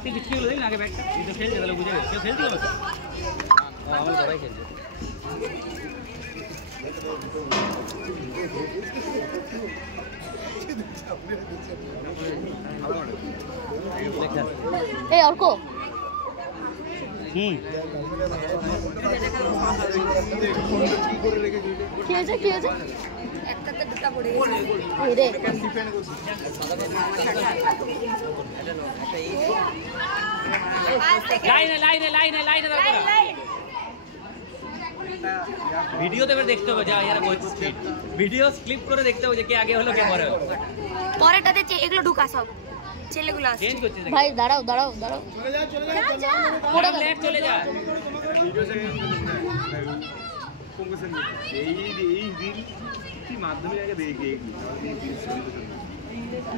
হাতে বিক্রি হলো দিন আগে ব্যাগটা কিন্তু খেলছে তাহলে বুঝে গেছে কেউ খেলতে হবে আমার সবাই খেলছে এই অর্ক কি হয়েছে কি হয়েছে একটাতে দুটা পড়ে গেছে রে লাইনে ভিডিওতে দেখতে হবে যা यार बहुत स्पीड ভিডিও ক্লিপ করে দেখতে হবে যে কে আগে হলো কে পরে হলো পরেরটাতে এগুলো ঢুকা সব ছেলেগুলো আসছে চেঞ্জ করতে ভাই দাঁড়াও চলে লেট চলে যা ভিডিও से এই রিল কি মাধ্যমে আগে দেখে